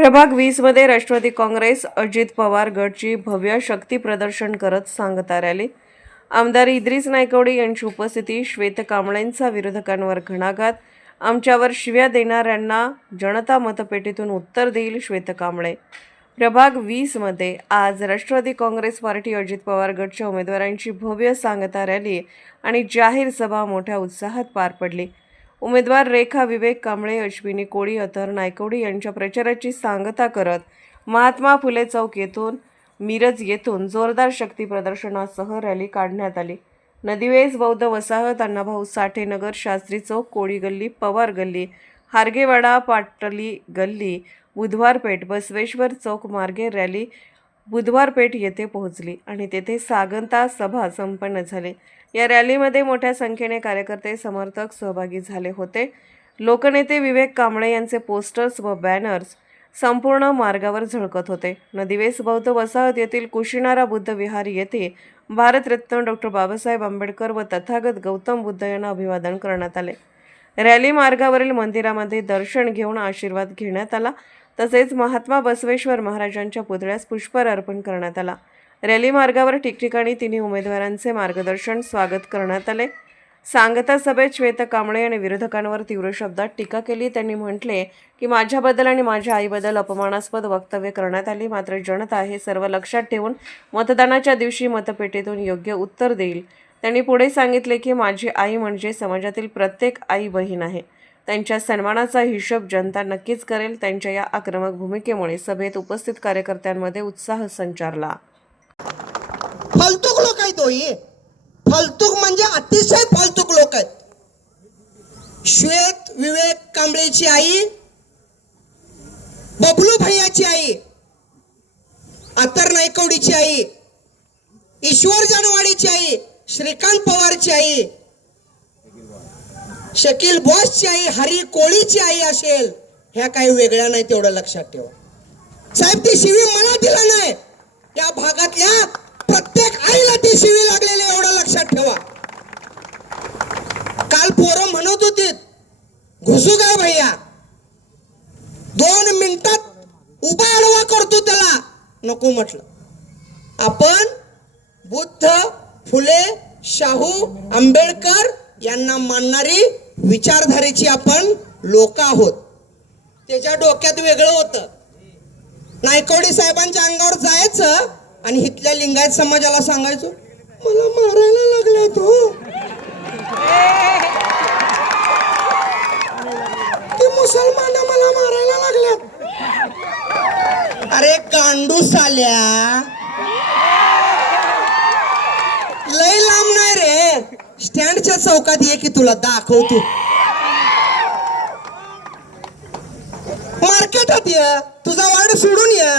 प्रभाग 20 मध्ये राष्ट्रवादी काँग्रेस अजित पवार गटची भव्य शक्ती प्रदर्शन करत सांगता रॅली. आमदार इद्रिस नायकवडी यांची उपस्थिती. श्वेत कांबळेंचा विरोधकांवर घणाघात. आमच्यावर शिव्या देणाऱ्यांना जनता मतपेटीतून उत्तर देईल श्वेत कांबळे. प्रभाग 20 मध्ये आज राष्ट्रवादी काँग्रेस पार्टी अजित पवार गटच्या उमेदवारांची भव्य सांगता रॅली आणि जाहीर सभा मोठ्या उत्साहात पार पडली. उमेदवार रेखा विवेक कांबळे, अश्विनी कोळी, अथर नायकवडी यांच्या प्रचाराची सांगता करत महात्मा फुले चौक येथून मिरज येथून जोरदार शक्ती प्रदर्शनासह रॅली काढण्यात आली. नदीवेस बौद्ध वसाहत, अण्णाभाऊ साठे नगर, शास्त्री चौक, कोळी गल्ली, पवार गल्ली, हारगेवाडा, पाटली गल्ली, बुधवार पेठ, बसवेश्वर चौक मार्गे रॅली बुधवार पेठ येथे पोहोचली आणि तेथे सांगता सभा संपन्न झाली. या रॅलीमध्ये मोठ्या संख्येने कार्यकर्ते, समर्थक सहभागी झाले होते. लोकनेते विवेक कांबळे यांचे पोस्टर्स व बॅनर्स संपूर्ण मार्गावर झळकत होते. नदीवेस बौद्ध वसाहत येथील कुशिनारा बुद्ध विहार येथे भारतरत्न डॉक्टर बाबासाहेब आंबेडकर व तथागत गौतम बुद्ध यांना अभिवादन करण्यात आले. रॅली मार्गावरील मंदिरामध्ये दर्शन घेऊन आशीर्वाद घेण्यात आला. तसेच महात्मा बसवेश्वर महाराजांच्या पुतळ्यास पुष्पहार अर्पण करण्यात आला. रॅली मार्गावर ठिकठिकाणी तिन्ही उमेदवारांचे मार्गदर्शन स्वागत करण्यात आले. सांगता सभेत श्वेत कांबळे यांनी विरोधकांवर तीव्र शब्दात टीका केली. त्यांनी म्हटले की माझ्याबद्दल आणि माझ्या आईबद्दल अपमानास्पद वक्तव्य करण्यात आली. मात्र जनता हे सर्व लक्षात ठेवून मतदानाच्या दिवशी मतपेटीतून योग्य उत्तर देईल. त्यांनी पुढे सांगितले की माझी आई म्हणजे समाजातील प्रत्येक आई बहीण आहे. त्यांच्या सन्मानाचा हिशोब जनता नक्कीच करेल. त्यांच्या या आक्रमक भूमिकेमुळे सभेत उपस्थित कार्यकर्त्यांमध्ये उत्साह संचारला. फालतूक लोक आहेत तो. फालतूक म्हणजे अतिशय फालतूक लोक आहेत. श्वेत विवेक कांबळेची आई, बबलू भैयाची आई, अतर नायकवडीची आई, ईश्वर जानवाडीची आई, श्रीकांत पवारची आई, शकील बॉसची आई, हरी कोळीची आई असेल, ह्या काही वेगळ्या नाही, तेवढं लक्षात ठेवा. साहेब, ती शिवी मला दिला नाही, या भागातल्या प्रत्येक आईला ती शिवी लागलेली, एवढं लक्षात ठेवा. काल पोरं म्हणत होती घुसू काय भैया, 2 मिनिटात उभा आडवा करतो त्याला. नको म्हटलं. आपण बुद्ध, फुले, शाहू, आंबेडकर यांना मानणारी विचारधारेची आपण लोक आहोत. त्याच्या डोक्यात वेगळं होतं. नायकवडी साहेबांच्या अंगावर जायचं आणि इथल्या लिंगायत समाजाला सांगायचं मला मारायला लागला तो, ते मुसलमान मला मारायला लागल्यात. अरे गांडू साल्या, लय लांब नाही रे, स्टँडच्या चौकात ये की तुला दाखवतो. मार्केटात ये, तुझा वार्ड सोडून ये,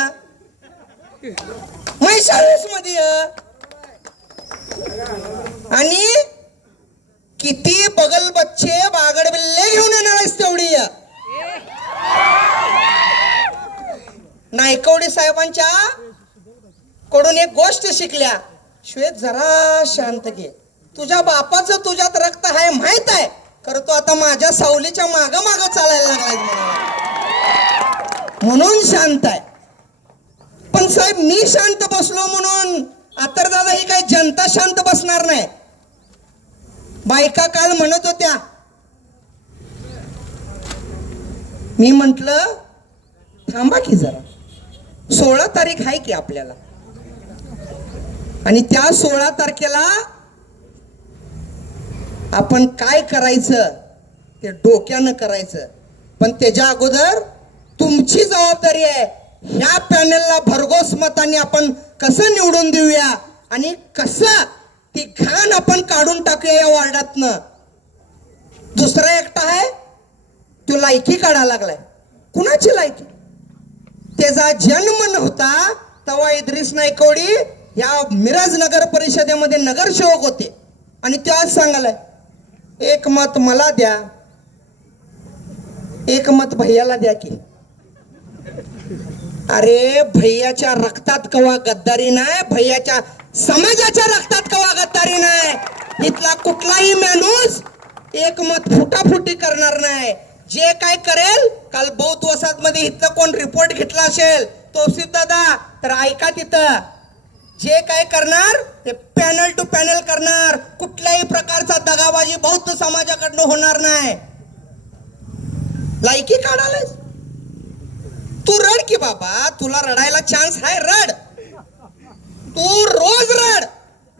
म्हैसाळीस मध्ये ये, आणि किती बगल बच्चे बागड बिल्ले घेऊन येणार आहेस तेवढी ये. नायकवडी साहेबांच्या कडून एक गोष्ट शिकल्या, श्वेत जरा शांत घे. तुझ्या बापाचं तुझ्यात रक्त आहे माहित आहे, खरं तो आता माझ्या सावलीच्या माग माग चालायला लागलाय म्हणून शांत आहे. पण साहेब, मी शांत बसलो म्हणून आता दादा ही काही जनता शांत बसणार नाही. बायका काल म्हणत होत्या, मी म्हंटल थांबा की जरा, 16 तारीख आहे की आपल्याला, आणि त्या 16 तारखेला आपण काय करायचं ते डोक्यानं करायचं. पण त्याच्या अगोदर तुमची जबाबदारी आहे, ह्या पॅनेलला भरघोस मताने आपण कसं निवडून देऊया आणि कसं ती घाण आपण काढून टाकूया या वार्डातनं. दुसरा एकटा आहे तो लायकी काढायला लागलाय. कुणाची लायकी? त्याचा जन्म नव्हता तेव्हा इद्रिस नायकवडी या मिरज नगर परिषदेमध्ये नगरसेवक होते, आणि तो आज सांगालाय एक मत मला द्या, एक मत भैयाला द्या की. अरे भैयाच्या रक्तात कवा गद्दारी नाही, भैयाच्या समाजाच्या रक्तात कवा गद्दारी नाही. इथला कुठलाही माणूस एक मत फुटाफुटी करणार नाही. जे काय करेल काल बौद्ध वसाहत मध्ये इथलं कोण रिपोर्ट घेतला असेल तौसिफ दादा तर ऐका तिथं जे काय करणार ते पॅनल टू पॅनल करणार कुठल्याही प्रकारचा दगाबाजी बौद्ध समाजाकडनं होणार नाही लायकी काढायलाच तू रड की बाबा तुला रडायला चान्स आहे रड तू रोज रड